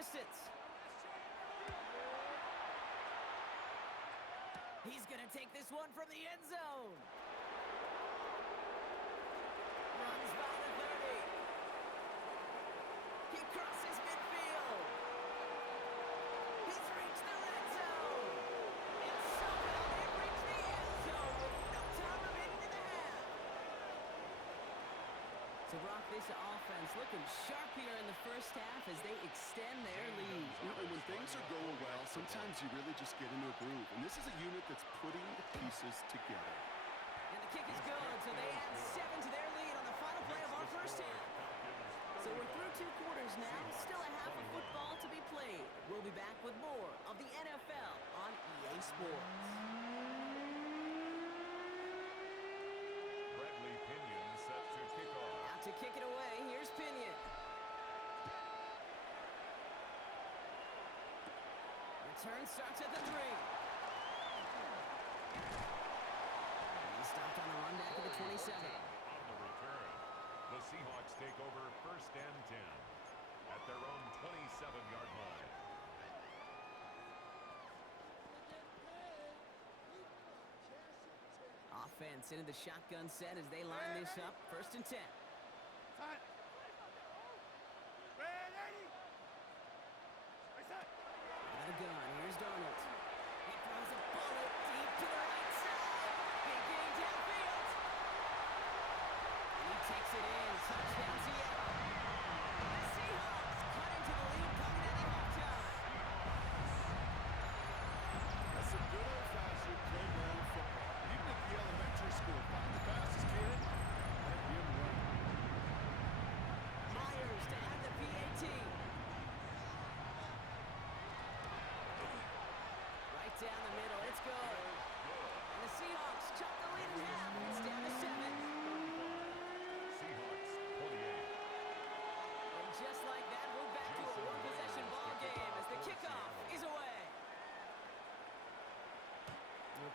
distance. He's going to take this one from the end zone. Runs by the 30. He crosses midfield. He's reached the red zone. And somehow they've reached the end zone with no time remaining in the half. So, Brock, this offense looking sharp here in the first half as they extend their lead. You know, when things are going well, sometimes you really just get into a groove. And this is a unit that's putting the pieces together. And the kick is good, so they add 7 to their lead on the final play of our first half. So we're through 2 quarters now, still a half of football to be played. We'll be back with more of the NFL on EA Sports. Bradley Pinion set to kick off. Out to kick it away, here's Pinion. Return starts at the 3. Stopped on the run back at the 27. On the return, the Seahawks take over 1st and 10 at their own 27-yard line. Offense into the shotgun set as they line this up. 1st and 10. Out of the gun, here's Darnold. He throws a bullet deep to the right side. Big gain downfield. And he takes it in. Touchdown Seattle. The Seahawks cut into the lead coming out of halftime. That's a good old-fashioned playground football. Even at the elementary school, find the fastest kid, let him run. Myers to add the PAT. Right down the middle, it's good. And the Seahawks chop the lead in half. It's down to 7. Seahawks 28. And just like that, we're back to a one-possession ball game as the kickoff is away.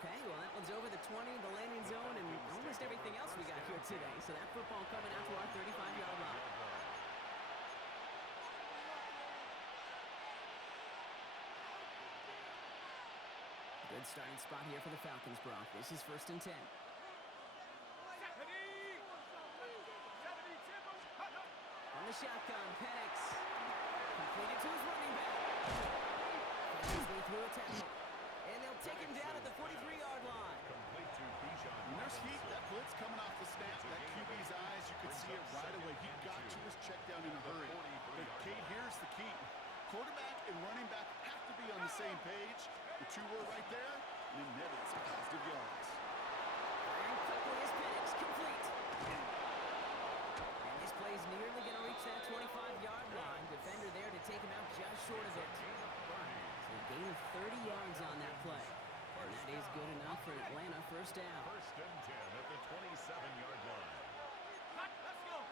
Okay, well, that one's over the 20, the landing zone, and almost everything else we got here today. So that football coming out to our 35-yard line. Good starting spot here for the Falcons, Brock. This is 1st and 10. From the shotgun, Penix. Completed to his running back. Easily through a tackle. And they'll take him down at the 43-yard line. Complete to Bijan. When there's heat, that blitz coming off the snap, that QB's eyes, you could see it right away. He got to his check down in a hurry. But Kate, here's the key. Quarterback and running back have to be on the same page. The 2 were right there, and it netted some positive yards. And quickly is Penix complete. And this play's nearly going to reach that 25-yard line. Defender there to take him out just short of it. So a gain of 30 yards on that play. And that is good enough for Atlanta. 1st down. 1st and 10 at the 27-yard line. Let's go.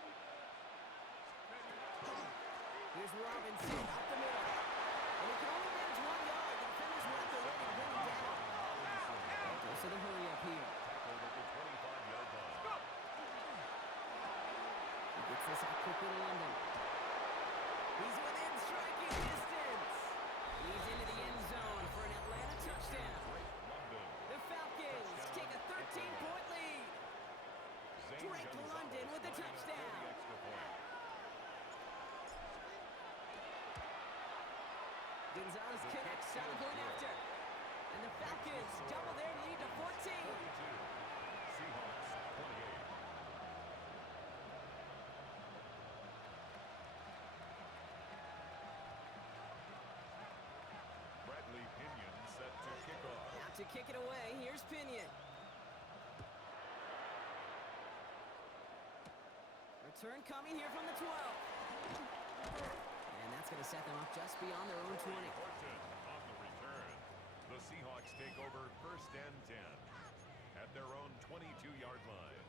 Here's Robinson up the middle. And he can only manage 1 yard. The defenders were at the ready to bring him down. Goes to the hurry up here. Tackled at the 25-yard line. He gets this out quickly to London. He's within striking distance. He's into the end zone for an Atlanta touchdown. The Falcons take a 13-point lead. Drake London with the touchdown. Gonzalez connects, Salah going after. And the Falcons double their lead to 14. Seahawks 28. Bradley Pinion set to kick off. Out to kick it away, here's Pinion. Return coming here from the 12. And that's going to set them up just beyond their own 20. Horton on the return. The Seahawks take over 1st and 10 at their own 22-yard line.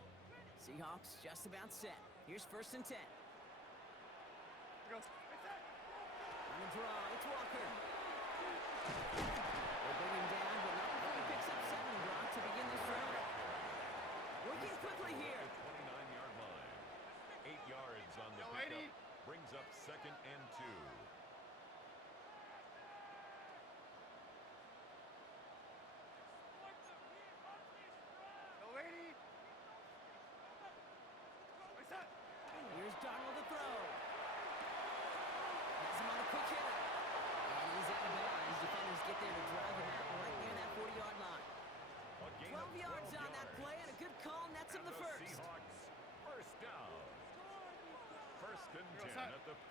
Seahawks just about set. Here's 1st and 10. On the draw, it's Walker. They'll bring him down, but not before he picks up 7, Brock, to begin this drive. Working quickly here. The 29-yard line. 8 yards on the pickup. Brings up 2nd and 2.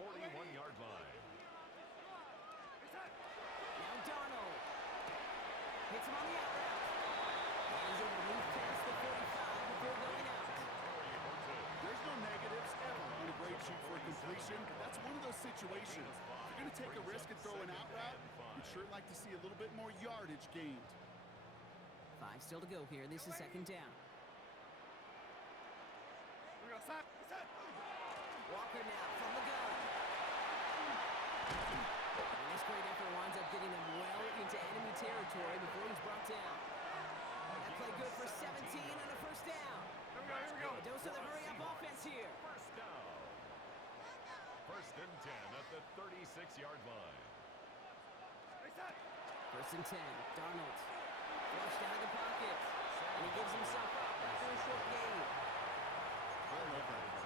41-yard line. Now Darnold. Hits him on the out route. And he's able to move past the 45 before going out. There's no negatives ever on a great shoot for a completion. That's one of those situations. If you're going to take a risk and throw an out route, you'd sure like to see a little bit more yardage gained. 5 still to go here. This is second down. Walker now from the gun. And this great effort winds up getting him well into enemy territory before he's brought down. That play good for 17 and a first down. Here we go. A dose of the hurry-up offense here. First down. First and 10 at the 36-yard line. First and 10. Darnold. Flushed out of the pocket. And he gives himself up after a short gain. I love that.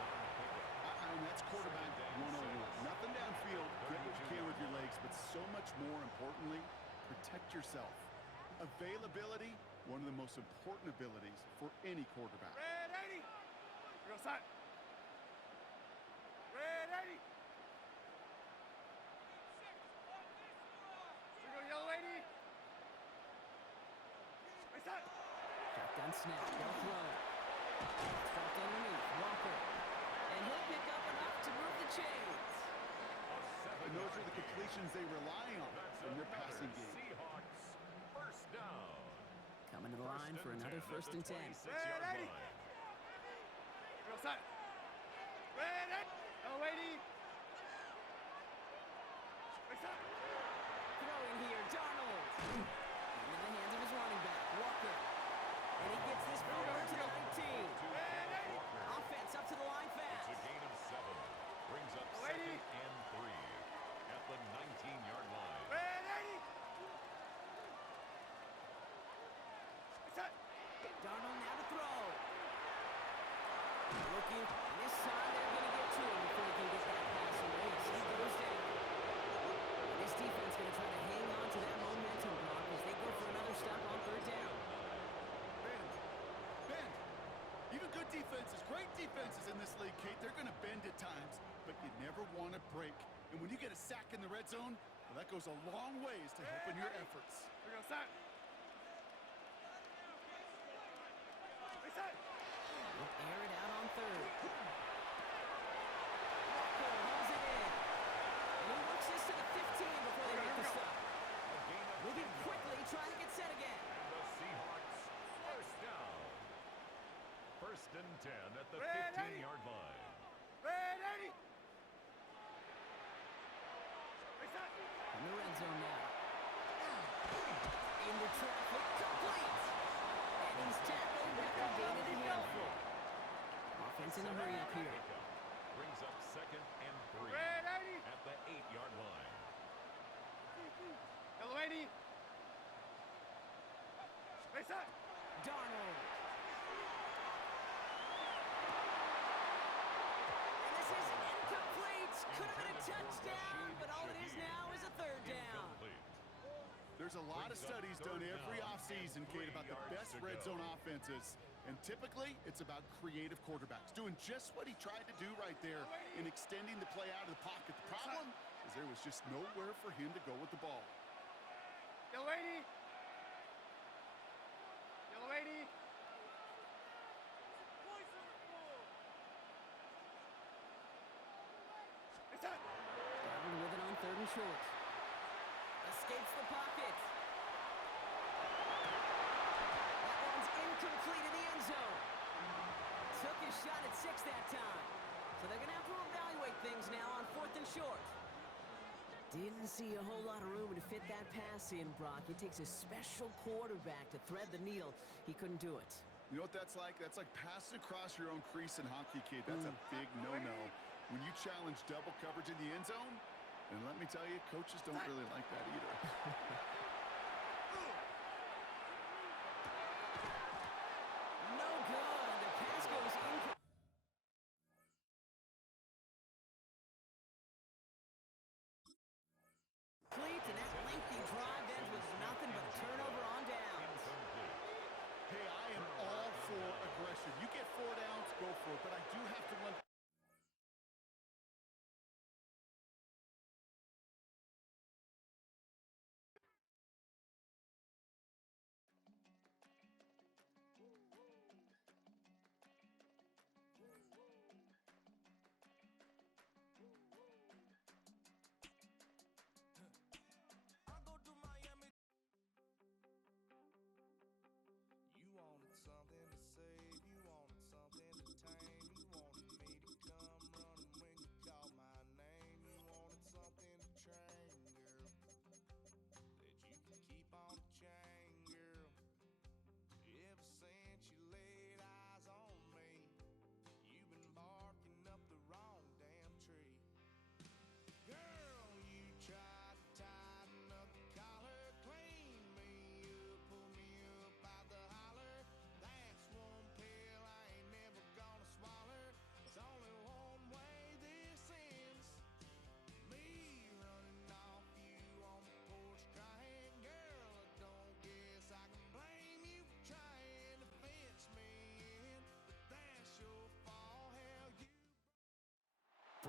And that's quarterback 101. Nothing downfield, get what you can with your legs, but so much more importantly, protect yourself. Availability, one of the most important abilities for any quarterback. Red 80. Go side. Red 80. Here go yellow 80. Right side. Shotgun snap. No throw. Dropped underneath. Walker. And he'll pick up enough to move the chains. And those are the completions they rely on in their passing game. Seahawks first down. Coming to the line for another first and 10. Red 80. Go side. Red 80. Yellow 80. Right side. Throwing here. Darnold. Into the hands of his running back. Walker. And he gets this forward to the 19. Red 80. Offense up to the line fast. It's a gain of 7. Brings up second and 3 at the 19-yard line. Red 80. Right side. Darnold now to throw. Looking. And this time they're going to get to him before he can get that pass away. So he goes down. And this defense going to try to hang on to that momentum block as they go for another stop on third down. Bend. Even good defenses, great defenses in this league, Kate, they're going to bend at times, but you never want to break. And when you get a sack in the red zone, well, that goes a long ways to helping your efforts. Here go side. Right side. They'll air it out on third. Walker holds it in. And he works this to the 15 before they make the stop. Moving quickly, trying to get set again. And the Seahawks first down. First and 10 at the Red 15-yard line. Red 80. Right side. In the red zone now. Into traffic, complete. And he's tackled after gaining a handful. Offense in a hurry up here. Brings up second and 3 Red 80. at the 8-yard line. Yellow 80. Right side. Darnold. And this is incomplete. Could have been a touchdown, but all it is now is a third down. Incomplete. There's a lot of studies done every offseason, Kate, about the best red zone offenses. And typically, it's about creative quarterbacks doing just what he tried to do right there in extending the play out of the pocket. The problem is there was just nowhere for him to go with the ball. Yellow 80. Yellow 80. Right side. Darnold with it on third and short. Escapes the pocket. That one's incomplete in the end zone. Took his shot at 6 that time. So they're going to have to evaluate things now on fourth and short. Didn't see a whole lot of room to fit that pass in, Brock. It takes a special quarterback to thread the needle. He couldn't do it. You know what that's like? That's like passing across your own crease in hockey, Kate. That's a big no-no. When you challenge double coverage in the end zone, and let me tell you, coaches don't really like that either.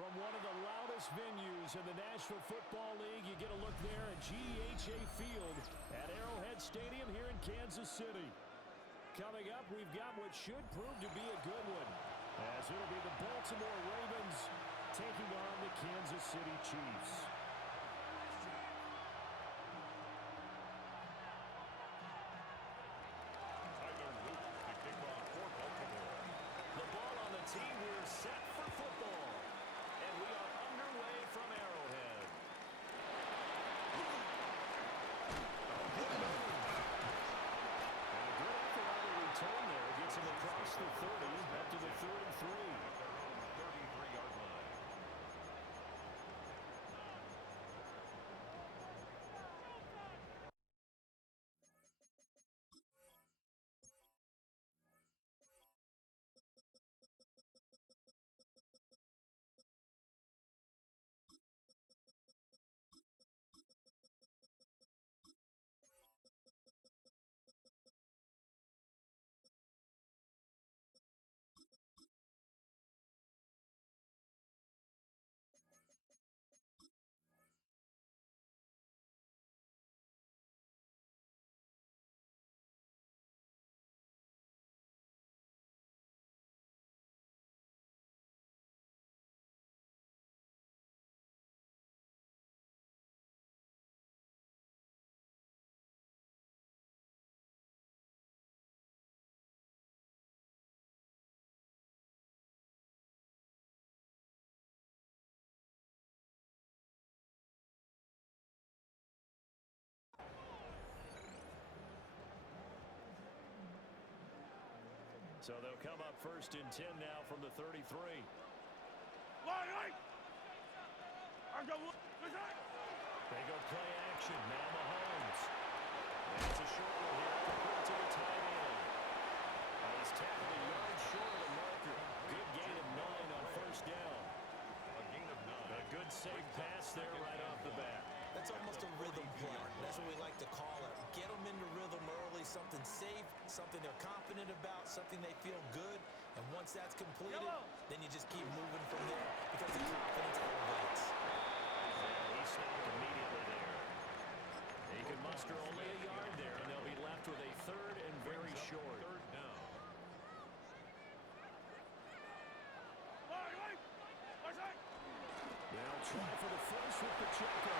From one of the loudest venues in the National Football League, you get a look there at GEHA Field at Arrowhead Stadium here in Kansas City. Coming up, we've got what should prove to be a good one, as it'll be the Baltimore Ravens taking on the Kansas City Chiefs. The ball on the tee, we're set for football. And we are underway from Arrowhead. And a good effort on the return there. Gets him across the 30, up to the 33. So they'll come up first and 10 now from the 33. They go play action. Now Mahomes. And it's a short one here. Complete to the tight end. And he's tackled a yard short of the marker. Good gain of 9 on first down. A gain of 9. A good safe pass there right off the bat. That's almost a rhythm play. That's what we like to call it. Get them into rhythm early, something safe, something they're confident about, something they feel good. And once that's completed, then you just keep moving from there because the confidence elevates. He stopped immediately there. He can muster only a yard there, and they'll be left with a third and very short. Third down. They'll try for the first with Pacheco.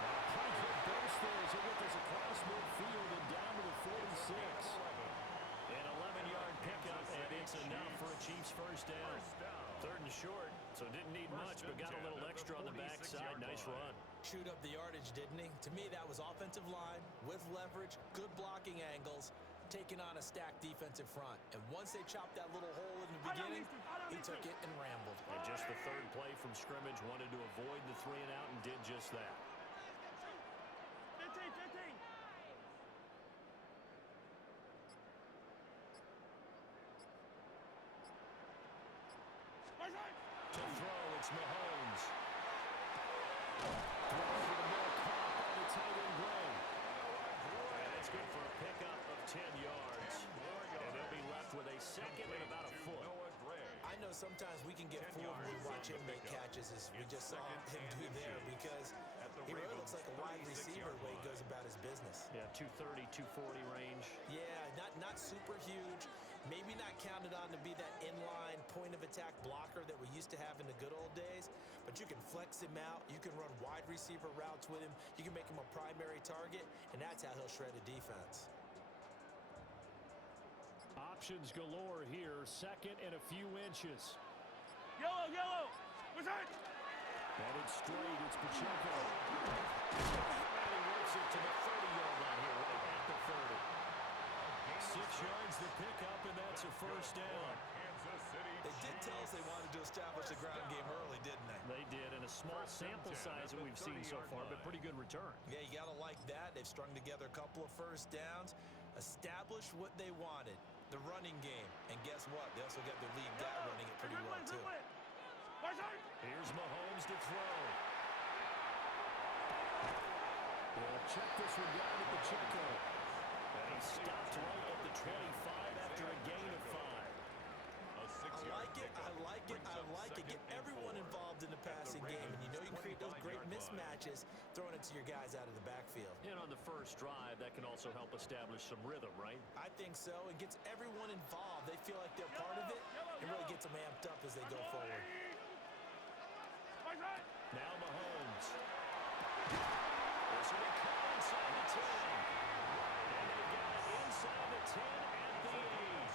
And a pretty good burst there as it goes across midfield and down to the 46. An 11-yard pickup, and it's enough for a Chiefs first down. Third and short, so didn't need much, but got a little extra on the backside. Nice run. Chewed up the yardage, didn't he? To me, that was offensive line with leverage, good blocking angles, taking on a stacked defensive front. And once they chopped that little hole in the beginning, he took it and rambled. And just the third play from scrimmage, wanted to avoid the 3 and out and did just that. 15. To throw, it's Mahomes. Throw for the middle, caught by the tight end Gray. And it's good for a pickup of 10 yards. And they'll be left with a second and about a foot. I know sometimes we can get fooled when we watch him make catches, as we just saw him do there, because he really looks like a wide receiver the way he goes about his business. Yeah, 230, 240 range. Yeah, not super huge. Maybe not counted on to be that inline point-of-attack blocker that we used to have in the good old days, but you can flex him out. You can run wide receiver routes with him. You can make him a primary target, and that's how he'll shred a defense. Options galore here. Second and a few inches. Yellow. What's that? And it's straight. It's Pacheco. And he works it to the 30-yard line here, right at the 30. 6 yards the pickup, and that's a first down. They did tell us they wanted to establish the ground game early, didn't they? They did, and a small sample size that we've seen so far, but pretty good return. Yeah, you got to like that. They've strung together a couple of first downs, established what they wanted, the running game. And guess what? They also got their lead guy running it pretty well, too. Here's Mahomes to throw. Well, check this one down to Pacheco. And he stopped right at the 25 after a gain of 5. I like it. I like it. I like it. Get everyone involved in the passing game, and you know you can create those great mismatches throwing it to your guys out of the backfield. And on the first drive, that can also help establish some rhythm, right? I think so. It gets everyone involved. They feel like they're part of it, and really gets them amped up as they go forward. Now Mahomes. This will be caught inside the 10. And they've got it inside the 10 at the 8.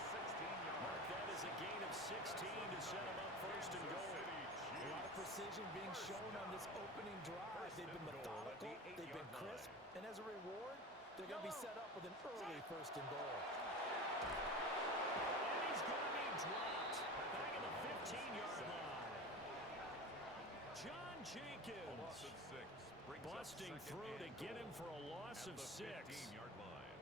Mark that as a gain of 16 to set them up first and goal. A lot of precision being shown on this opening drive. They've been methodical, they've been crisp, and as a reward, they're going to be set up with an early first and goal. And he's going to be dropped back at the 15-yard line. John Jenkins busting through to get him for a loss of 6. 15-yard line.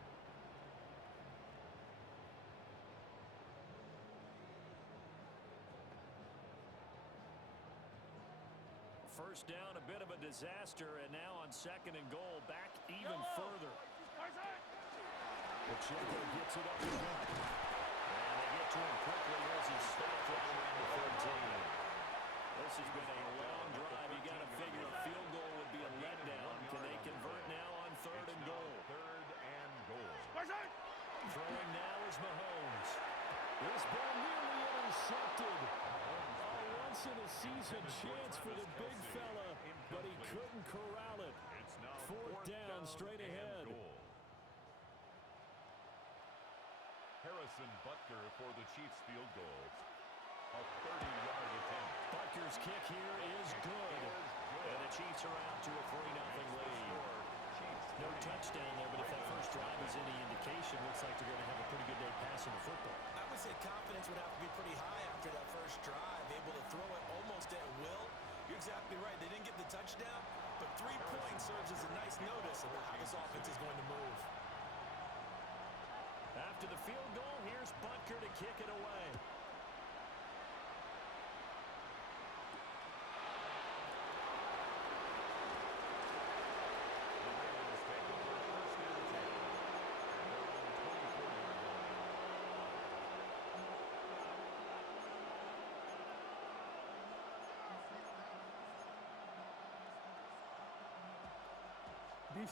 First down, a bit of a disaster, and now on second and goal, back even further. Pacheco gets it up the gut. And they get to him quickly as he stopped right around the 13. This has been a long drive. You got to figure a field goal would be a letdown. Can they convert now on third and goal? Third and goal. Throwing now is Mahomes. This ball nearly intercepted. A once-in-a-season chance for the big fella, but he couldn't corral it. It's now Fourth down, straight and ahead. goal. Harrison Butker for the Chiefs field goal. A 30-yard attempt. Butker's kick here is good. And the Chiefs are out to a 3-0 lead. No touchdown there, but if that first drive is any indication, looks like they're going to have a pretty good day passing the football. I would say confidence would have to be pretty high after that first drive, able to throw it almost at will. You're exactly right. They didn't get the touchdown, but 3 points serves as a nice notice about how this offense is going to move. After the field goal, here's Butker to kick it away.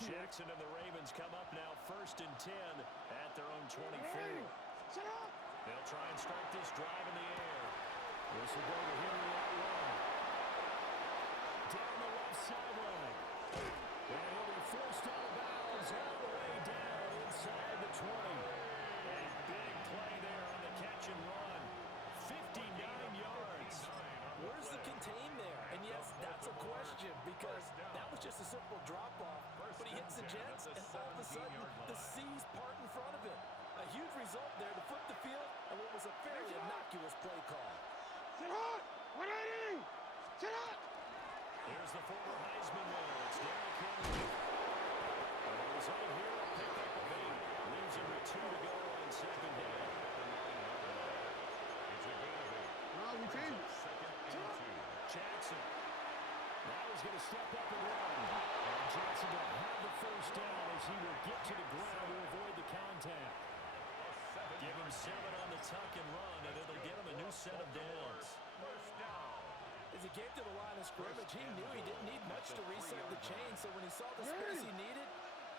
Jackson and the Ravens come up now first and 10 at their own 24. They'll try and start this drive in the air. This will go to Henry out wide. Down the left sideline. And he'll be forced out of bounds all the way down inside the 20. A big play there on the catch and run. 59 yards. Where's the contain there? And yes, that's a question because that was just a simple drop-off. But he hits the Jets, and all of a sudden, the seas part in front of him. A huge result there to flip the field and what was a fairly innocuous play call. Here's the former Heisman winner. It's Derrick Henry. And the result here, a pickup of 8. Leaves him with 2 to go on second down. It's a gain of 8. we changed it. Second and 2. Jackson. Now he's going to step up and run. And Jackson will have the first down as he will get to the ground to avoid the contact. Give him 7 on the tuck and run, and it'll get him a new set of downs. First down. As he came to the line of scrimmage, he knew he didn't need much to reset the chain, so when he saw the space he needed,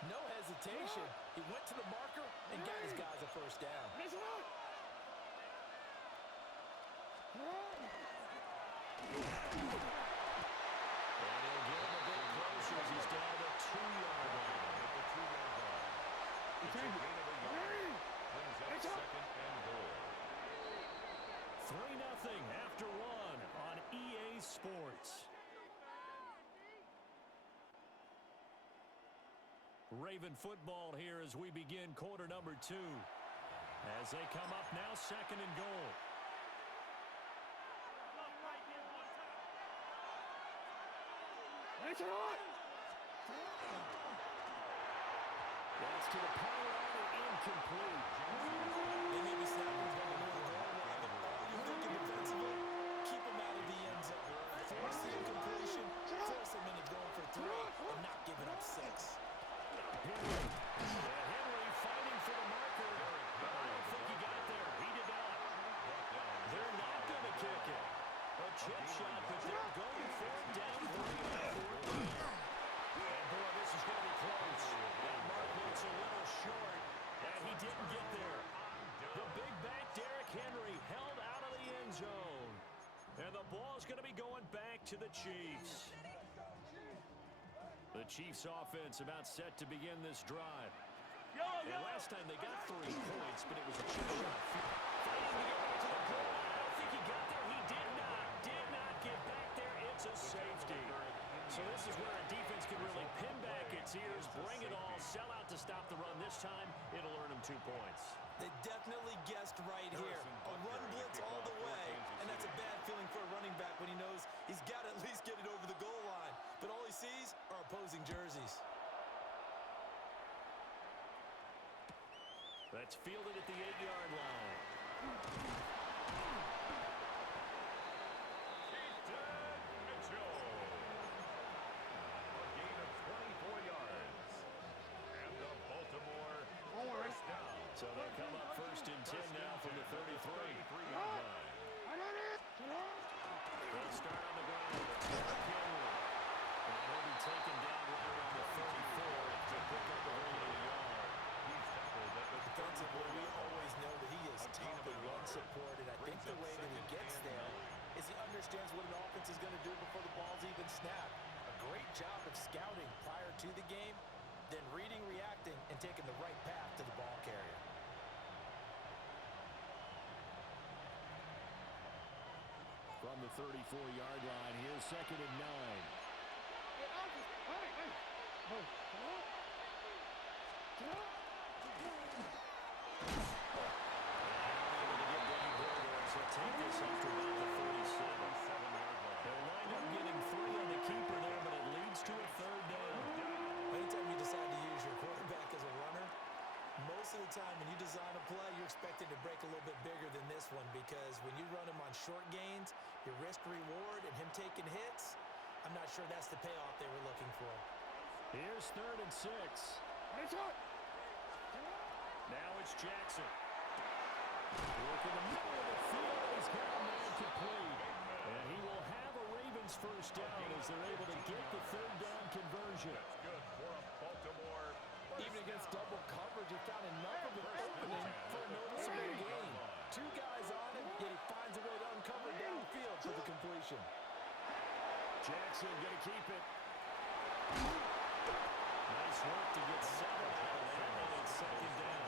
no hesitation. He went to the marker and got his guys a first down. And he'll get him a bit closer as he's down to the 2-yard line. At the 2-yard line. It's a gain of a yard. Brings up second and goal. 3-0 after 1 on EA Sports. Raven football here as we begin quarter number 2. As they come up now, second and goal. That's to the power line and incomplete. They may be snapping the ball more than all you're thinking defensively, keep him out of the end zone. Force the incompletion, force him into going for 3, and not giving up 6. Henry fighting for the marker. I don't think he got there. He did not. They're not back to the Chiefs. The Chiefs offense about set to begin this drive. And last time they got 3 points, but it was a chip shot. Fighting to get back to the goal line. I don't think he got there. He did not get back there. It's a safety. So this is where a defense can really pin back its ears, bring it all, sell out to stop the run. This time, it'll earn them 2 points. They definitely guessed right here. A run blitz all the way, and that's a bad feeling for a running back when he knows he's got to at least get it over the goal line. But all he sees are opposing jerseys. That's fielded at the 8-yard line. A gain of 24 yards. And the Baltimore first down. So they'll come up first and 10 now from the 33-yard line. They'll start on the ground with Derrick Henry. And he'll be taken down right around the 34 to pick up a yard. He's tackled at the Defensively, we always know that he is tough and run support, and I think the way that he gets there is he understands what an offense is going to do before the ball's even snapped. A great job of scouting prior to the game, then reading, reacting, and taking the right path to the ball carrier. From the 34-yard line, here's 2nd and 9. Take this up to about the 37. They'll wind up getting 3 on the keeper there, but it leads to a 3rd down. Anytime you decide to use your quarterback as a runner, most of the time when you design a play, you're expected to break a little bit bigger than this one, because when you run him on short gains, your risk-reward and him taking hits, I'm not sure that's the payoff they were looking for. Here's 3rd and 6. Now it's Jackson. Working the middle of the field. He's got a man complete. And he will have a Ravens first down as they're able to get the 3rd down conversion. That's good for a Baltimore. Even against double coverage, he found enough of an opening for a noticeable gain. 2 guys on him, yet he finds a way to uncover downfield for the completion. Jackson going to keep it. Nice work to get 7 out of that, and it's 2nd down.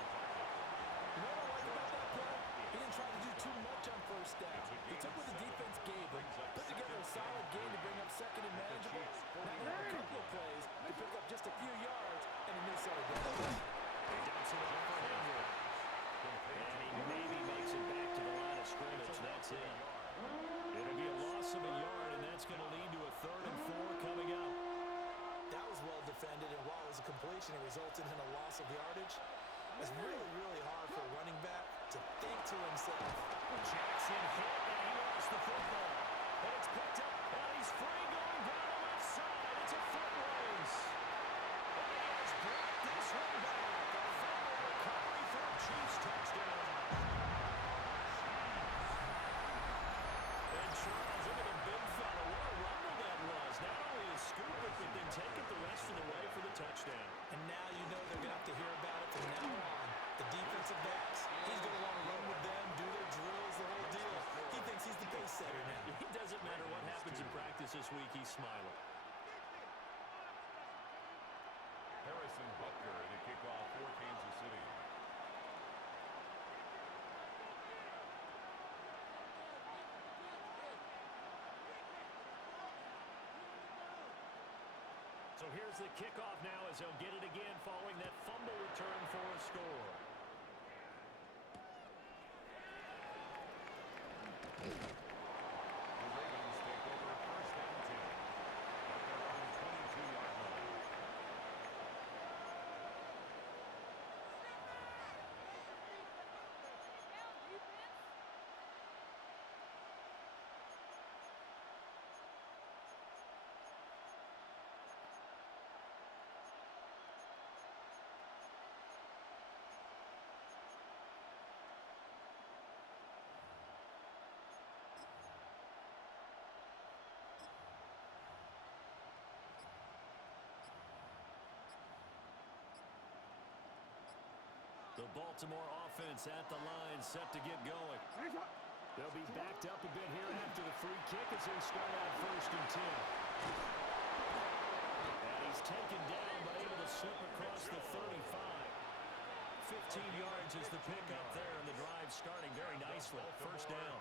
You know what I like about that play? He didn't try to do too much on first down. He took what the defense gave him, put together a solid gain to bring up 2nd and manageable. Now they have a couple of plays to pick up just a few yards and a new set of downs. He dumps it off for Henry. And he maybe makes it back to the line of scrimmage. That's it. It'll be a loss of a yard, and that's going to lead to a 3rd and 4 coming up. That was well defended, and while it was a completion, it resulted in a loss of yardage. It's really, really hard for a running back to think to himself. Jackson hit, and he lost the football. And it's picked up, and he's free going down the left side. It's a foot race. And he has brought this one back. A fumble recovery for a Chiefs touchdown. And Charles, look at the big fella. What a rumble that was. Not only a scoop it, but then take it the rest of the way for the touchdown. And now you know they're going to have to hear about it from now on. The defensive backs, he's going to want to run with them, do their drills, the whole deal. He thinks he's the pace setter now. It doesn't matter what happens in practice this week, he's smiling. Harrison Butker to kick off for Kansas City. So here's the kickoff now as they'll get it again following that fumble return for a score. The Ravens take over 1st and 10 at their own 22-yard line. The Baltimore offense at the line, set to get going. They'll be backed up a bit here after the free kick as they start out 1st and 10. And he's taken down but able to slip across the 35. 15 yards is the pickup there, and the drive starting very nicely. 1st down.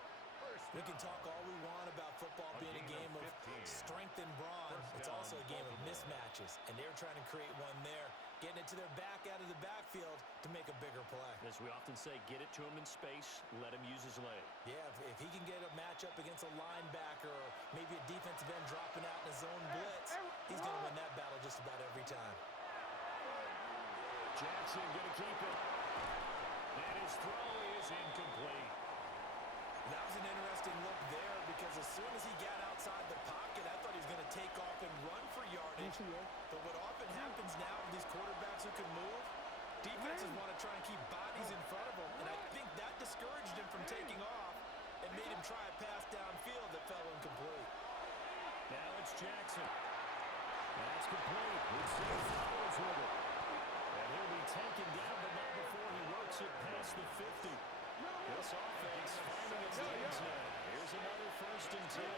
We can talk all we want about football being a game of strength and brawn. It's also a game of mismatches, and they're trying to create one there, getting it to their back out of the backfield to make a bigger play. As we often say, get it to him in space, let him use his leg. Yeah, if he can get a matchup against a linebacker or maybe a defensive end dropping out in a zone blitz, he's going to win that battle just about every time. Jackson going to keep it. And his throw is incomplete. That was an interesting look there because as soon as he got outside the pocket, I thought he was going to take off and run for yardage. But what often happens now with these quarterbacks who can move, defenses want to try and keep bodies in front of them, and I think that discouraged him from taking off and made him try a pass downfield that fell incomplete. Now it's Jackson. That's complete. He follows with it. And he'll be taken down, but not before he works it past the 50. This offense finding its legs now. Here's another 1st and 10.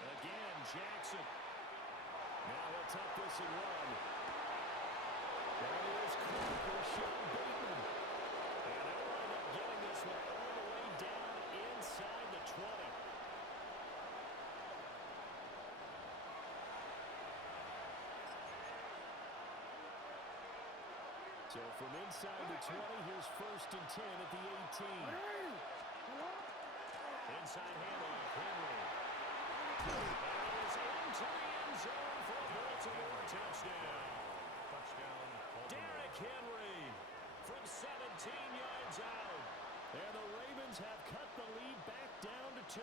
Again, Jackson. Now he'll tuck this and run. There is Cooper, Sean Bateman. And they'll wind up getting this one all the way down inside the 20. So from inside the 20, here's 1st and 10 at the 18. Inside handoff, Henry. And it is into the end zone for a Baltimore touchdown. Derrick Henry from 17 yards out. And the Ravens have cut the lead back down to 2.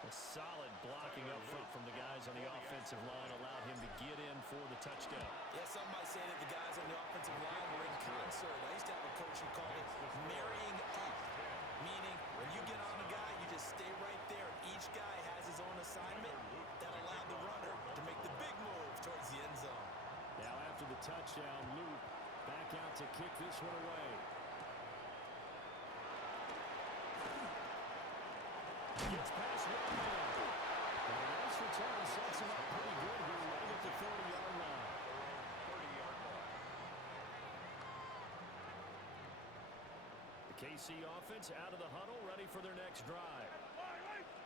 A solid blocking up front from the guys on the offensive line allowed him to get in for the touchdown. Yeah, some might say that the guys on the offensive line were in concert. I used to have a coach who called it marrying up, meaning when you get on a guy, you just stay right there. Each guy has his own assignment that allowed the runner to make the big move towards the end zone. Now after the touchdown, Luke back out to kick this one away. Gets past one man. And a nice return sets him up pretty good here right at the 30-yard line. The KC offense out of the huddle, ready for their next drive.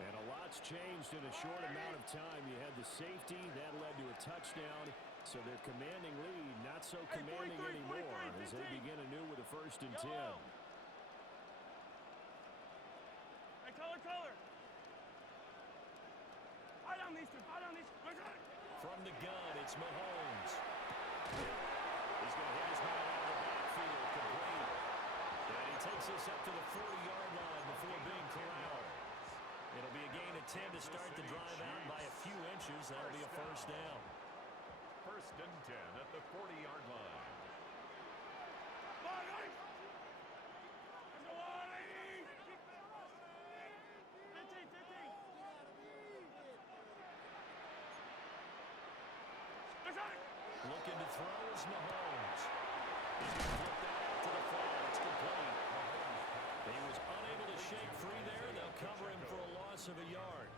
And a lot's changed in a short amount of time. You had the safety, that led to a touchdown. So their commanding lead, not so commanding anymore as they begin anew with a 1st and 10. Hey, color. High down these two. From the gun, it's Mahomes. He's going to hit his man out of the backfield, complete. And he takes this up to the 40-yard line before being corralled. It'll be a gain of 10 to start the drive out by a few inches. That'll be a 1st down. 1st and 10 at the 40-yard line. Looking to throw is Mahomes. He's going to flip that out to the flat. It's complete. He was unable to shake free there. They'll cover him for a loss of a yard.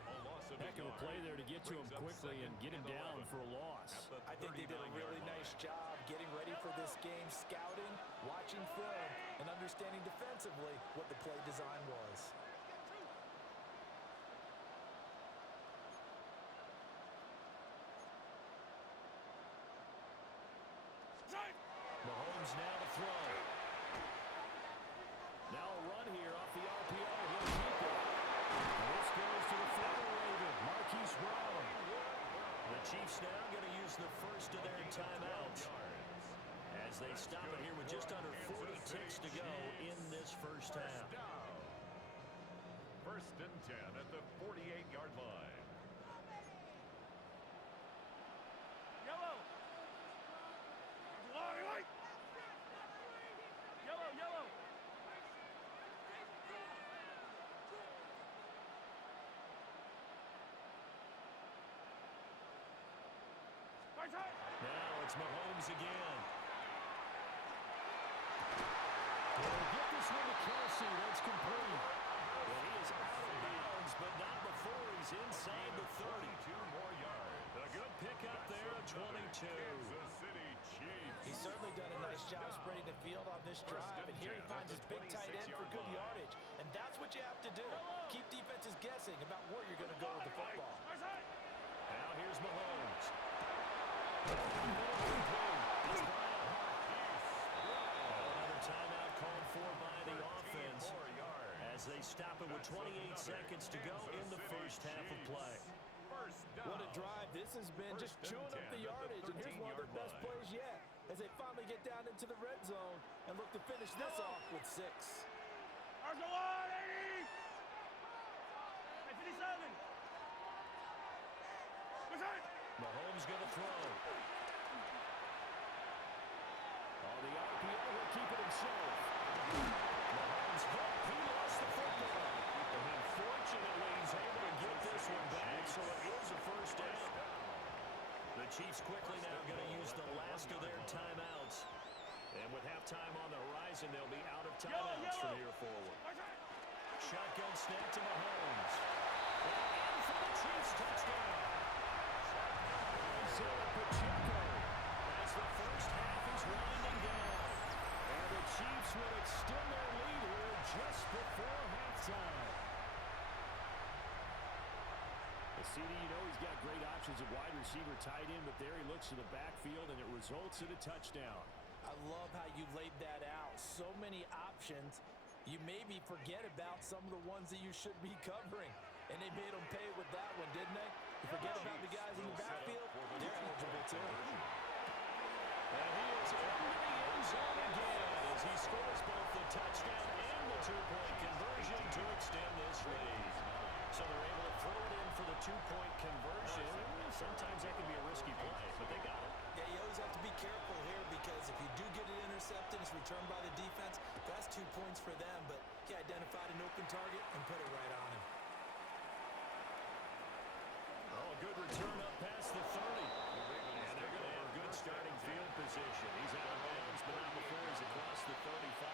Heck of a play there to get to him quickly and get him down for a loss. I think they did a really nice job getting ready for this game, scouting, watching film, and understanding defensively what the play design was. Mahomes now to throw. Now a run here off the RPO. He'll keep it. And this goes to the former Raven, Marquise Brown. The Chiefs now going to use the first of their timeouts as they stop it here with just under 40 ticks to go in this first half. 1st and 10 at the 48-yard line. Yellow. Now it's Mahomes again. They'll get this one to Kelsey. That's complete. And he is out of bounds, but not before he's inside the 30. 22 more yards. A good pickup there at 22. Kansas City Chiefs. He's certainly done a nice job spreading the field on this drive, and here he finds his big tight end for good yardage. And that's what you have to do. Keep defenses guessing about where you're going to go with the football. Now here's Mahomes. Another timeout called for by the offense as they stop it with 28 seconds to go in the first half of play. What a drive this has been, just chewing up the yardage. And here's one of their best plays yet as they finally get down into the red zone and look to finish this off with 6. Arsenal 80! 57! Mahomes going to throw. Oh, the RPO will keep it himself. Mahomes hit. He lost the football. And unfortunately, he's able to get this one back, so it is a first down. The Chiefs quickly now going to use the last of their timeouts. And with halftime on the horizon, they'll be out of timeouts from here forward. Shotgun snap to Mahomes. And in for the Chiefs touchdown. Isaiah Pacheco as the first half is winding down. And the Chiefs will extend their lead here just before halftime. CD, you know he's got great options at wide receiver, tight end, but there he looks to the backfield, and it results in a touchdown. I love how you laid that out. So many options. You maybe forget about some of the ones that you should be covering. And they made them pay with that one, didn't they? You forget about the guys in the backfield, they're eligible too. And he is into the end zone again as he scores both the touchdown and the two-point conversion to extend this lead. So they're able to throw it in for the two-point conversion. Sometimes that can be a risky play, but they got it. Yeah, you always have to be careful here because if you do get it intercepted, it's returned by the defense, that's 2 points for them. But he identified an open target and put it right on him. Oh, good return up past the 30. And they're going to have good starting field position. He's out of bounds, but not before he's across the 35.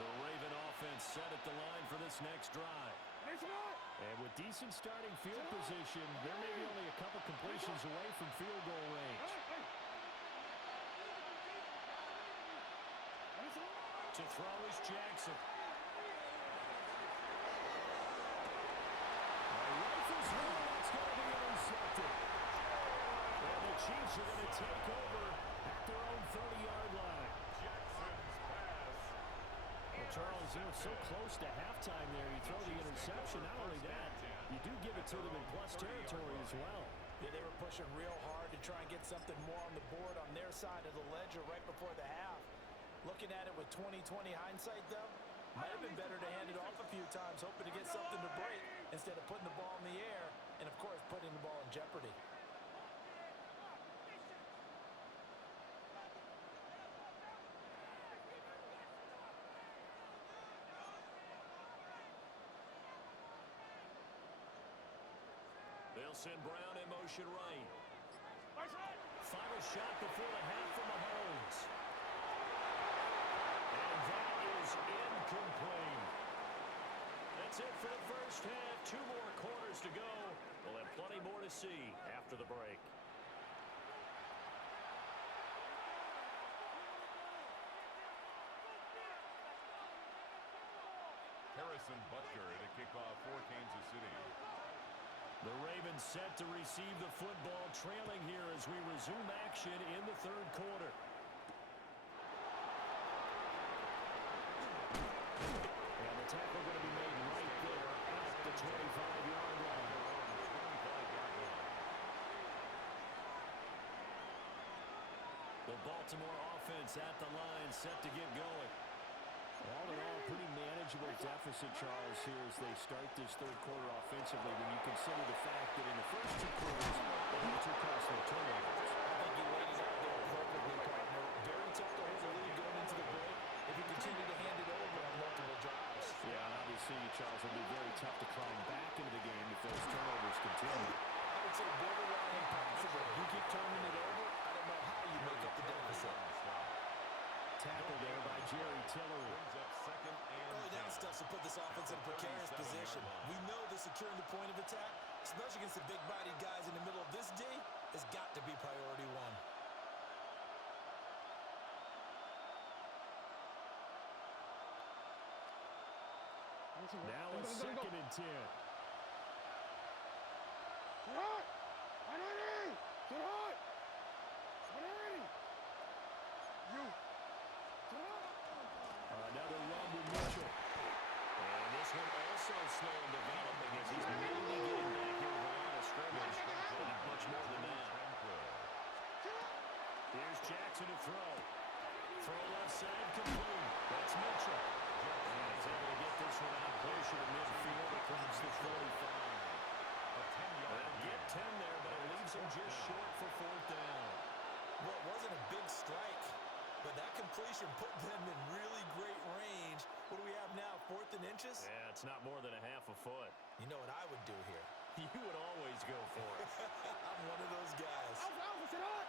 The Raven offense set at the line for this next drive. And with decent starting field position, they're maybe only a couple completions away from field goal range. To throw is Jackson. Rifles one, that's going to be intercepted. And the Chiefs are going to take over at their own 30-yard line. Charles, you know, so close to halftime there. You throw the interception. Not only that, you do give it to them in plus territory as well. Yeah, they were pushing real hard to try and get something more on the board on their side of the ledger right before the half. Looking at it with 20/20 hindsight, though, might have been better to hand it off a few times, hoping to get something to break instead of putting the ball in the air and, of course, putting the ball in jeopardy. They'll send Brown in motion right. Final shot before the half from Mahomes. And that is incomplete. That's it for the first half. 2 more quarters to go. We'll have plenty more to see after the break. Harrison Butker to kick off for Kansas City. The Ravens set to receive the football, trailing here as we resume action in the third quarter. And the tackle going to be made right there at the 25-yard line. The Baltimore offense at the line, set to get going. All in all, pretty manageable deficit, Charles, here as they start this third quarter offensively when you consider the fact that in the first 2 quarters, they had 2 costly turnovers. I think you laid it out there perfectly, partner. Very tough to hold the lead going into the break if you continue to hand it over on multiple drives. Yeah, and obviously, Charles, it'll be very tough to climb back into the game if those turnovers continue. I would say borderline impossible. You keep turning it over, I don't know the deficit. Tackle there by Jerry Tillery. Early down stuff to put this offense in a precarious position. We know that securing the point of attack, especially against the big-bodied guys in the middle of this D, has got to be priority one. Now a 2nd and 10. Get hot! Minority! Get hot! Minority! You! Get hot! Another run to Mitchell. And this one also slow in developing as he's mainly getting back here with a line of scrimmage. But not much more than that. Here's Jackson to throw. Throw left side complete. That's Mitchell. And he's able to get this one out closer to midfield across the 45. They'll get 10 there, but it leaves him just short for 4th down. Well, it wasn't a big strike, but that completion put them in really great range. What do we have now, 4th and inches? Yeah, it's not more than a half a foot. You know what I would do here? You would always go for it. I'm one of those guys. Alpha, get hot!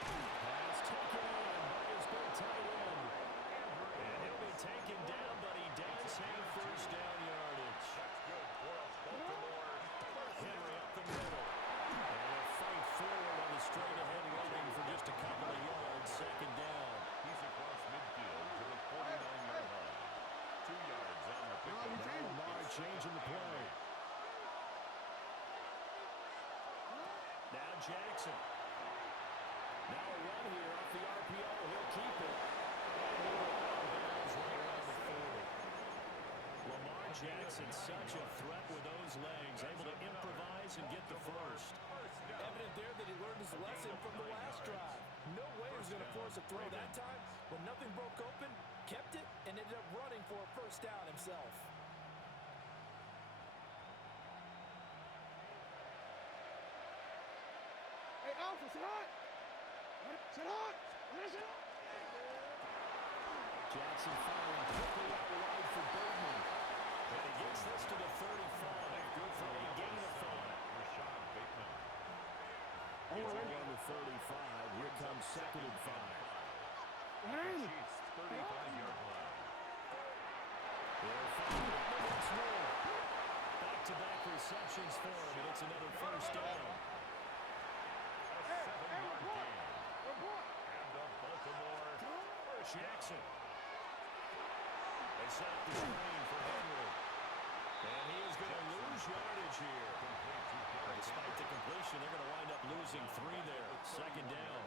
Pass taken in by his big tight end. And he'll be taken down, but he does have 1st down yardage. Henry up the middle. And a fight forward on the straight-ahead running for just a couple of yards. 2nd down. He's across midfield to the 49-yard line. 2 yards on the pickup. Now Lamar changing the play. Now Jackson. Now a run here off the RPO. He'll keep it. And he will out of bounds right around the 40. Lamar Jackson, such a threat with those legs, able to improvise and get the first. Evident there that he learned his lesson from the last drive. No way he was going to force a throw that time. When nothing broke open, kept it, and ended up running for a 1st down himself. Hey, Alpha, sit hot! Sit hot! Sit hot! Jackson firing quickly out wide for Bergman. And he gets this to the 35. Good for a gain of 5. Rashad Bateman. It's on the 35. Here comes 2nd and 5. Chiefs 35-yard line. They'll find Bateman once more. Back-to-back receptions for him, and it's another 1st down. A 7-yard gain. And the Baltimore. Jackson. They set up the screen for Henry. And he is going to lose yardage here. Despite the completion, they're going to wind up losing 3 there. 2nd down.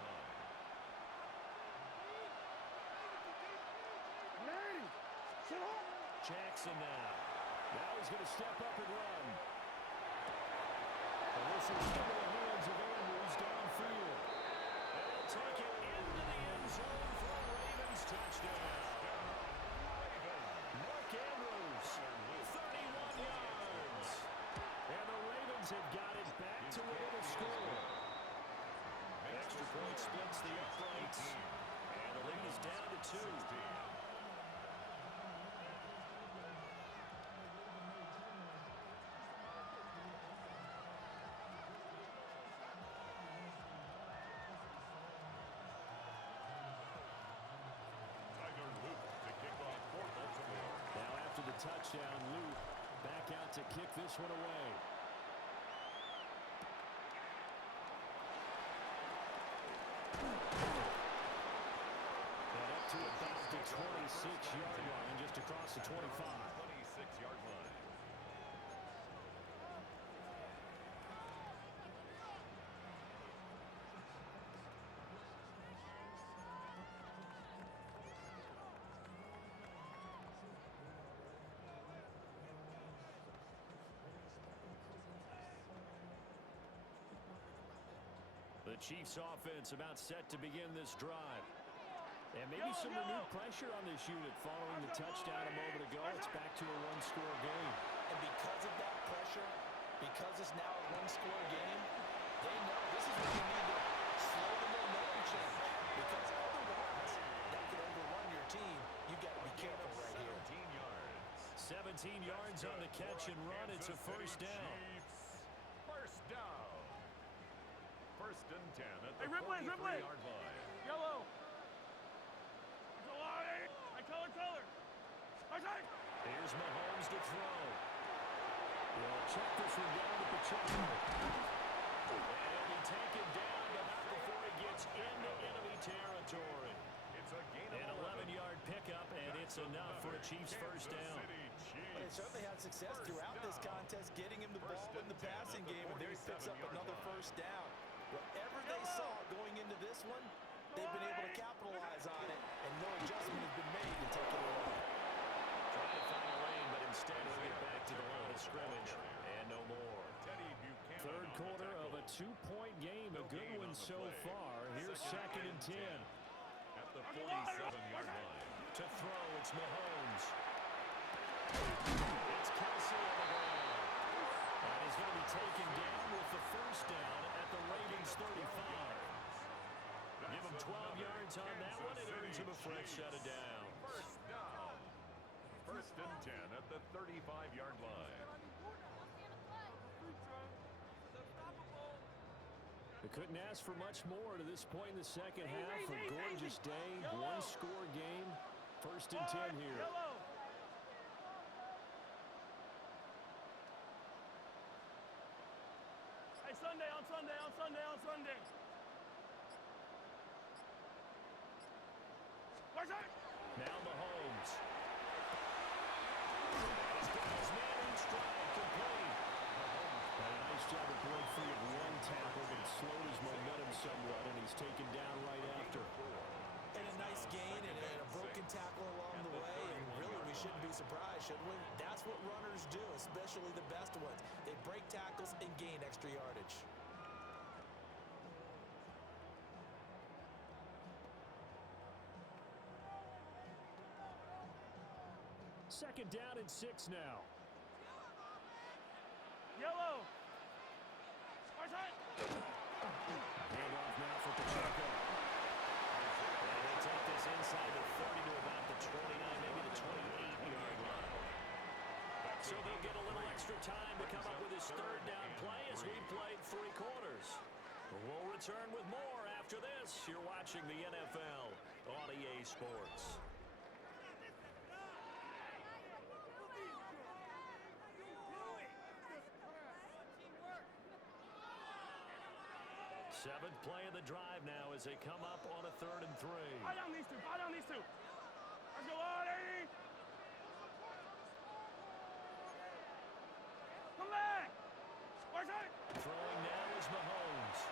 Jackson now. Now he's going to step up and run. And this is into the hands of Andrews downfield. And he'll take it into the end zone for a Ravens touchdown. Mark Andrews, 31 yards. And the Ravens have got it back to within a score. Extra point splits the uprights. And the lead is down to 2. Touchdown, Luke back out to kick this one away. And up to about the 26-yard line, just across the 25. 26-yard line. The Chiefs offense about set to begin this drive. And maybe some renewed pressure on this unit following the touchdown a moment ago. It's back to a one-score game. And because of that pressure, because it's now a one-score game, they know this is when you need to slow the momentum change. Because otherwise, that could overrun your team. You've got to be careful right here. 17 yards on the catch and run. It's a 1st down. First down. 1st and 10. the 43-yard line. Yellow. I color. Here's Mahomes to throw. He'll check this one down to Pacheco. And he'll be taken down, but not before he gets into enemy territory. It's a gain of An 11-yard pickup, and it's enough for a Chiefs first down. They certainly had success throughout this contest, getting him the ball in the passing game, and there he picks up another first down. Whatever they saw going into this one, they've been able to capitalize on it, and no adjustment has been made to take it away. Trying to find a lane, but instead he'll get back to the line of scrimmage, and no more. Third quarter of a two-point game, a good one so far. Here's 2nd and 10. At the 47-yard line. To throw, it's Mahomes. It's Kelsey on the ground. And he's going to be taken down with the first down at the Ravens 35. Give him 12 yards on that one. It earns him a fresh set of downs. First down. 1st and 10 at the 35-yard line. They couldn't ask for much more to this point in the second half. A gorgeous day, one-score game. 1st and 10 here. Yellow. Hey, Sunday. Where's that? Now Mahomes. He's got his man in stride, complete. And a nice job of going free of one tackle, but it slowed his momentum somewhat, and he's taken down right after. And a nice gain and a broken tackle along the way, and really we shouldn't be surprised, should we? That's what runners do, especially the best ones. They break tackles and gain extra yardage. Second down and 6 now. Yellow. Where's that? Handoff now for Pacheco. And they take this inside the 30 to about the 29, maybe the 28-yard line. So they'll get a little extra time to come up with his third down play as we played 3 quarters. We'll return with more after this. You're watching the NFL on EA Sports. Seventh play of the drive now as they come up on a 3rd and 3. Buy down these two. Let's go, Artie. Come back. Where's that? Throwing now is Mahomes.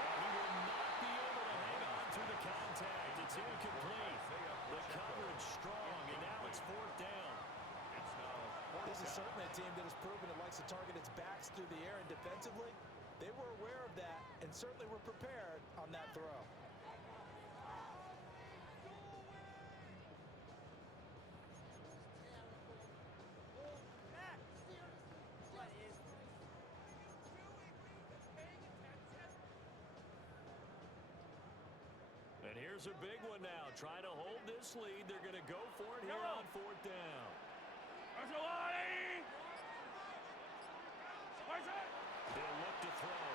And he will not be able to hang on through the contact. It's incomplete. The coverage strong, and now it's 4th down. This is certainly a team that has proven it likes to target its backs through the air, and defensively, they were aware of that and certainly were prepared on that throw. And here's a big one now. Trying to hold this lead. They're going to go for it here on 4th down. Let's go, Artie. Where's that? They'll look to throw.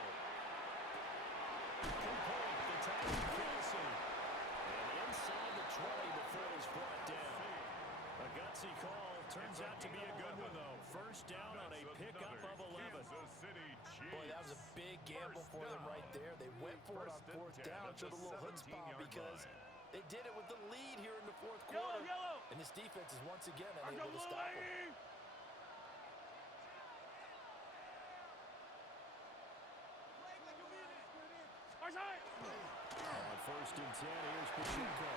Complete. The tackle to Kelsey. And inside the 20 before he's brought down. A gutsy call. Turns out to be a good one, though. First down on a pickup of 11. Boy, that was a big gamble for them right there. They went for it on 4th down, showed a little chutzpah because they did it with the lead here in the 4th quarter. Yellow. And this defense is once again unable to stop them. Where's that? On 1st and 10, here's Pacheco.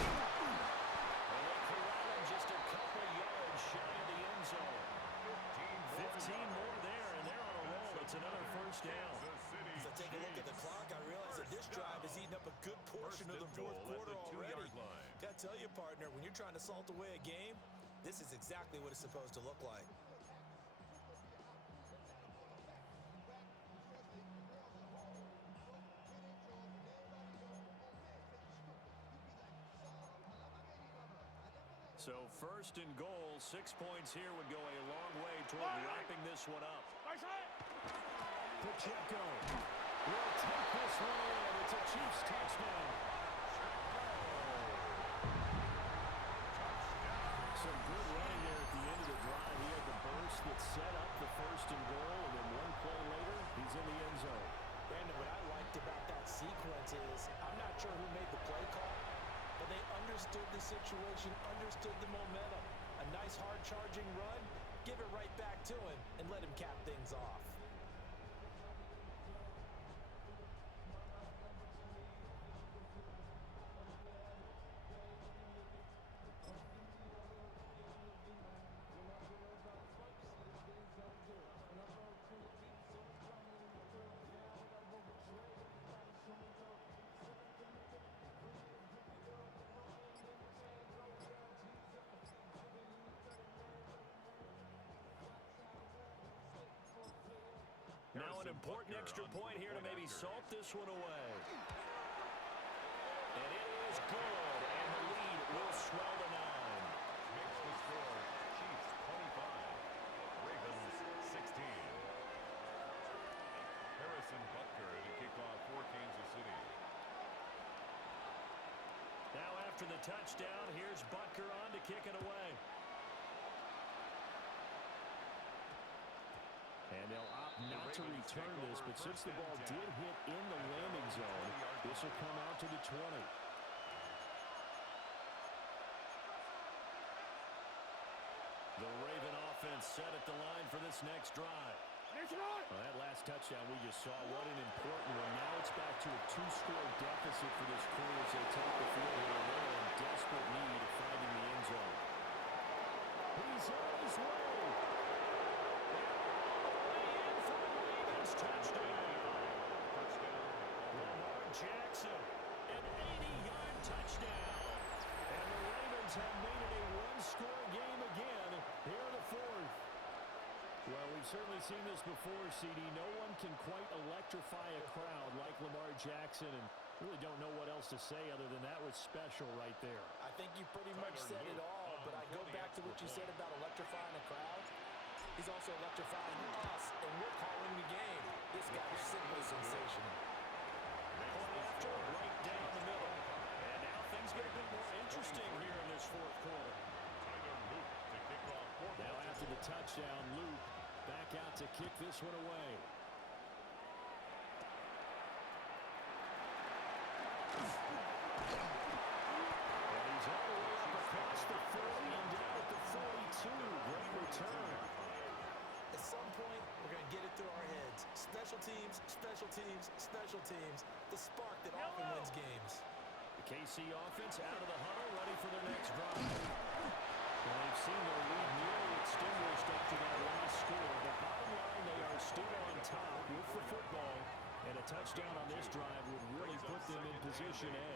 And they corral him just a couple yards shy of the end zone. 15 more there, and they're on a roll. It's another first down. As I take a look at the clock, I realize that this drive has eaten up a good portion of the 4th quarter already. Gotta tell you, partner, when you're trying to salt away a game, this is exactly what it's supposed to look like. So 1st and goal, 6 points here would go a long way toward wrapping this one up. Pacheco will take this one in. It's a Chiefs touchdown. Some good running there at the end of the drive. He had the burst that set up the first and goal, and then one play later, he's in the end zone. Brandon, what I liked about that sequence is I'm not sure who made the play call, but they understood the situation, understood the momentum. A nice hard-charging run, give it right back to him, and let him cap things off. Now an important extra point here to maybe salt this one away. And it is good, and the lead will swell to 9. Makes the score Chiefs 25, Ravens 16. Harrison Butker to kick off for Kansas City. Now after the touchdown, here's Butker on to kick it away. And they'll opt not to return this, but since the ball did hit in the landing zone, this will come out to the 20. The Raven offense set at the line for this next drive. Well, that last touchdown we just saw, what an important one. Now it's back to a 2-score deficit for this crew as they take the field here. They're in desperate need of finding the end zone. He's on his way. Touchdown. Lamar Jackson, an 80-yard touchdown. And the Ravens have made it a one-score game again here in the fourth. Well, we've certainly seen this before, CD. No one can quite electrify a crowd like Lamar Jackson, and really don't know what else to say other than that was special right there. I think you pretty much said it all, but I go back to what you said about electrifying a crowd. He's also electrifying us, and we're calling the game. This guy is simply sensational. Point after, right down the middle. And now things get a bit more interesting here in this fourth quarter. Now after the touchdown, Luke back out to kick this one away. And he's all the way up across the 40 and down at the 42. Great return. At some point, we're going to get it through our heads. Special teams, special teams, special teams. The spark that often wins games. The KC offense out of the huddle, ready for their next drive. Well, they've seen their lead nearly extinguished after that last score. But bottom line, they are still on top with the football. And a touchdown on this drive would really put them in position A.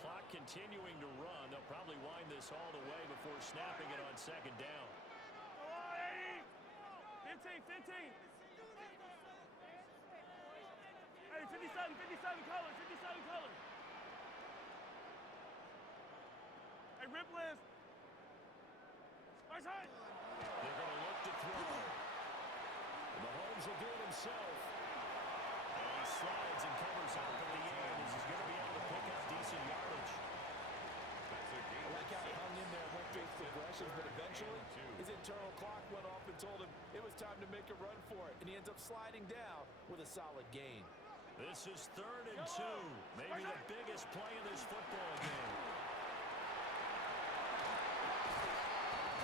Clock continuing to run. They'll probably wind this all the way before snapping it on second down. 15. Hey, 57 colors. Hey, rip list. Right side. They're going to look to throw. Mahomes will do it himself. And he slides and covers up at the end as he's going to be able to pick up decent yardage. I like how he hung in there and went through his progressions, but eventually his internal clock went off and told him it was time to make a run for it, and he ends up sliding down with a solid gain. This is 3rd and 2, maybe the biggest play in this football game.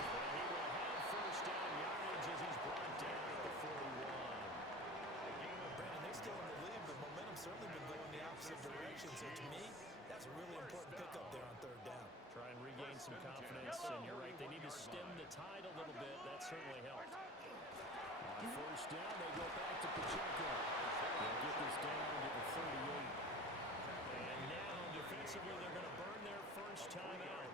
And he will have first down yardage as he's brought down at the 41. Brandon, they're still in the lead, but momentum's certainly been going the opposite direction, so to me, that's a really important pickup there on 3rd down. Try and regain some confidence, and you're right, they need to stem the tide a little bit. That certainly helped. On first down, they go back to Pacheco. They'll get this down to the 38. And now, defensively, they're going to burn their first time out.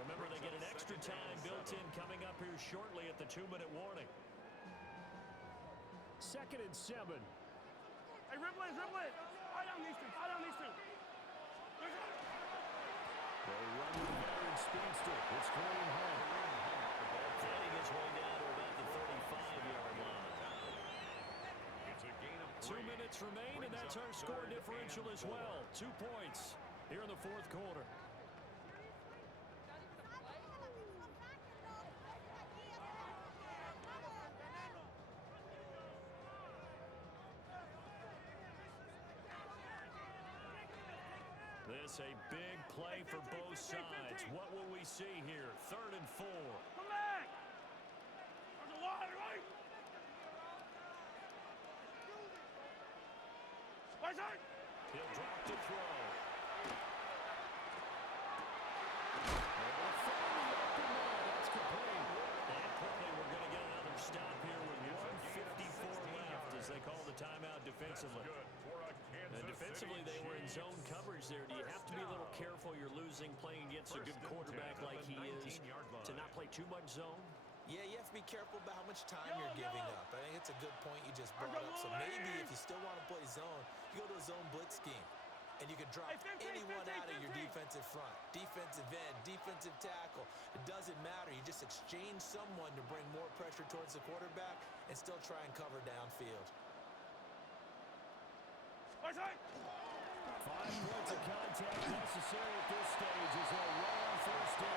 Remember, they get an extra time built in coming up here shortly at the 2-minute warning. 2nd and 7. Hey, rip list. I don't need to. They run with the veteran speedster. It's Kareem Hunt. Getting his way down to about the 35-yard line. It's a gain of 2 3. minutes remain, and that's our score differential as well. 2 points here in the fourth quarter. This a big play for both sides. What will we see here? 3rd and 4. Come back! There's a wide right! Right side! He'll drop to throw. That's complete. And quickly we're going to get another stop here with 1:54 left as they call the timeout defensively. Good for a And Kansas defensively, City they were in Chiefs. zone coverage there. Do you have to be a little careful? You're losing playing against a good First and quarterback 10 at like the he is 19-yard line. to not play too much zone? Yeah, you have to be careful about how much time you're giving up. I think it's a good point you just brought up. So maybe if you still want to play zone, you go to a zone blitz scheme. And you can drop anyone out of your defensive front. Defensive end, defensive tackle. It doesn't matter. You just exchange someone to bring more pressure towards the quarterback and still try and cover downfield. Right side! 5 points of contact necessary at this stage as they'll run on first down. I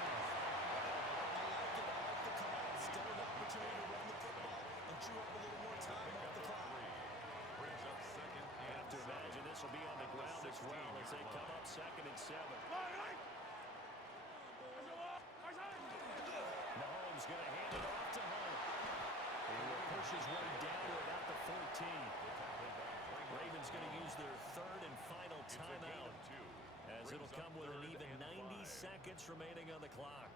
like it. I like the call. Still an opportunity to run the football and chew up a little more time off the clock. Brings up second You and have to 7. imagine this will be on the ground as well as they come up 2nd and 7. Right, right! There's a wall! Right side! Mahomes going to hand it off to Hunt. He will push his way down to about the 14. Ravens going to use their 3rd and final It's a gain timeout of 2. as it'll Brings up come with an 3rd even and 90 5. seconds remaining on the clock.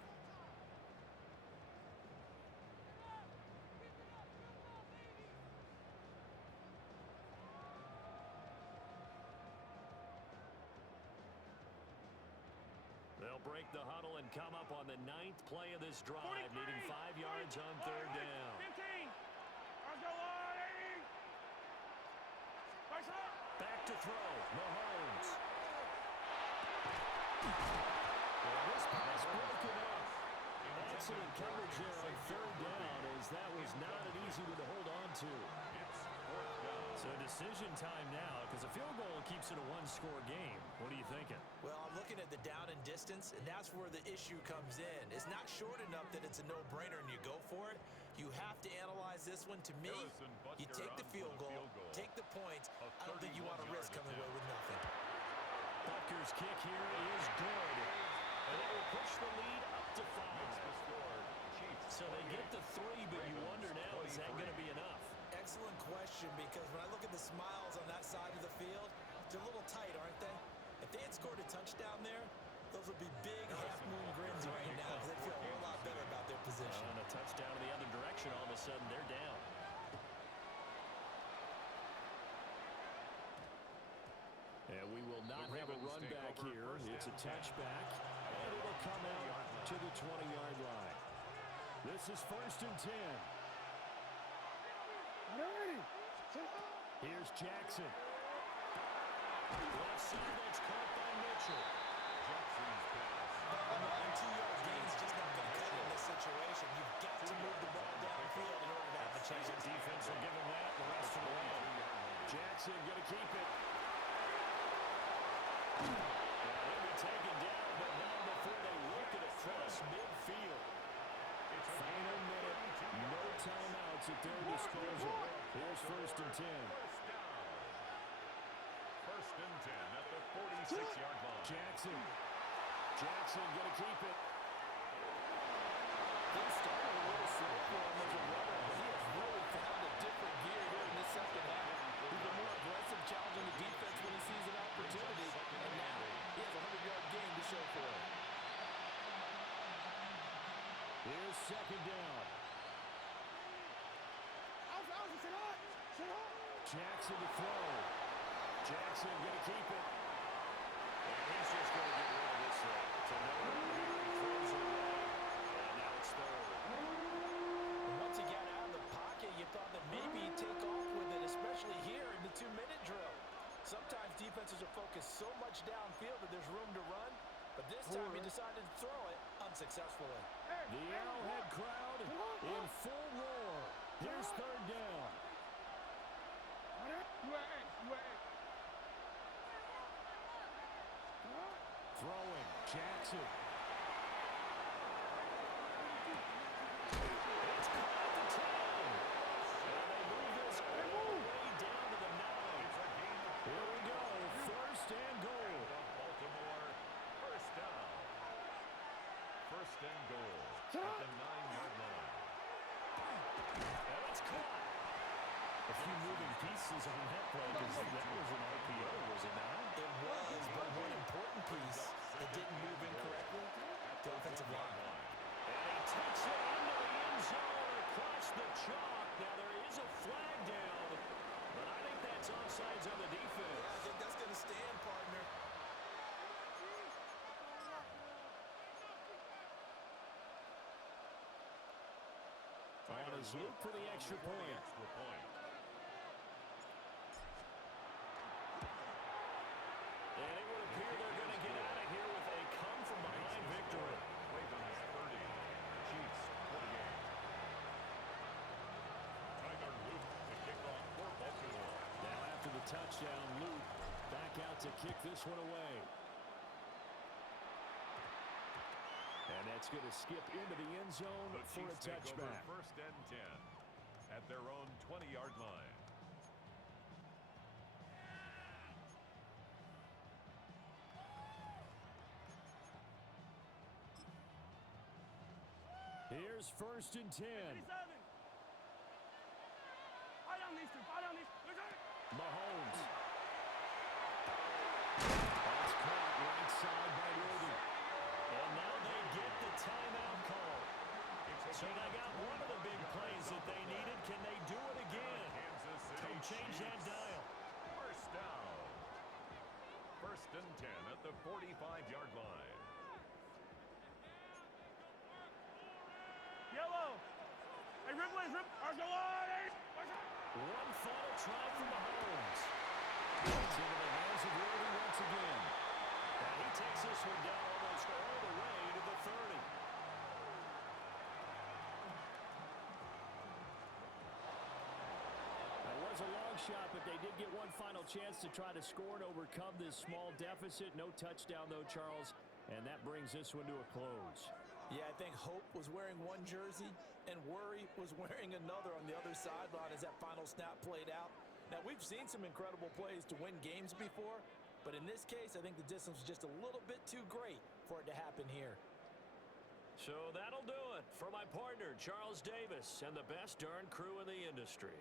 They'll break the huddle and come up on the 9th play of this drive, needing 5 yards on 3rd down. 15! Let's go, 180! Right side! Back to throw, Mahomes. Well, this pass broken up. Excellent coverage there on 3rd down as that was not an easy one to hold on to. It's 4th down. So decision time now because a field goal keeps it a 1-score game. What are you thinking? Well, I'm looking at the down and distance, and that's where the issue comes in. It's not short enough that it's a no-brainer and you go for it. You have to analyze this one. To me, Harrison you Butker take the on for field the goal, field goal. take the points. A I don't think you want to 31-yard risk coming away attempt. with nothing. Butker's kick here is good. And it will push the lead up to 5. Makes the score. Chiefs So they get the 3, but you wonder now, is that going to be enough? Excellent question, because when I look at the smiles on that side of the field, they're a little tight, aren't they? If they had scored a touchdown there, those would be big half-moon grins right now because they feel a whole lot better about their position. And a touchdown in the other direction, all of a sudden they're down. And we will not have a run back here. It's a touchback, and it'll come out to the 20-yard line. This is 1st and 10. Ready! Here's Jackson. Left side, that's caught by Mitchell. Jackson's pass. And 2-yard gain's just not going to cut it in this situation. You've got to move the ball downfield in order to have a chance. The defense will give him that the rest of the way. Jackson going to keep it. They'll be taken down, but not before they look at it across midfield. It's a Final minute, no timeouts at their disposal. Here's 1st and 10. First down. 1st and 10 at the 46-yard line. Jackson. Jackson going to keep it. Things started a little slow for him as a runner, but he has really found a different gear here in this second half. He's been more aggressive, challenging the defense when he sees an opportunity, and now he has a 100-yard gain to show for it. Here's 2nd down. Jackson to throw. Jackson going to keep it. And he's just going to get rid of this thing. It's another closer away. And now it's 3rd. And once he got out of the pocket, you thought that maybe he'd take off with it, especially here in the 2-minute drill. Sometimes defenses are focused so much downfield that there's room to run, but this time he decided to throw it done successfully. The Arrowhead crowd in full roar. Here's third down. Throwing, Jackson. It's caught at the 10. And they move this all the way down to the 9. Here we go, first and goal. Baltimore, first down. First and goal at the 9-yard line. And it's caught. A few moving pieces on that play because that was an RPO, was it not? It was, but one important piece that didn't move incorrectly, the offensive line. And he takes it into the end zone across the chalk. Now there is a flag down, but I think that's offsides on the defense. Yeah, I think that's going to stand, partner. On his loop for the extra point. And it would appear they're going to get out of here with a come-from-behind victory. Ravens 30, Chiefs 28. Tiger Luke to kick off for Baltimore. Now after the touchdown, Luke back out to kick this one away. And that's going to skip into the end zone The for a Chiefs take over touchback. first and 10 at their own 20-yard line. Here's first and 10. Mahomes. That's caught right side by Roby. And now they get the timeout call. So they got one of the big plays that they needed. Can they do it again? Kansas City Come change that Chiefs. dial. First down. First and 10 at the 45-yard line. One final try from Mahomes. It's into the hands of Roby once again. And he takes this one down almost all the way to the 30. It was a long shot, but they did get one final chance to try to score and overcome this small deficit. No touchdown, though, Charles, and that brings this one to a close. Yeah, I think Hope was wearing one jersey and Worry was wearing another on the other sideline as that final snap played out. Now, we've seen some incredible plays to win games before, but in this case, I think the distance was just a little bit too great for it to happen here. So that'll do it for my partner, Charles Davis, and the best darn crew in the industry.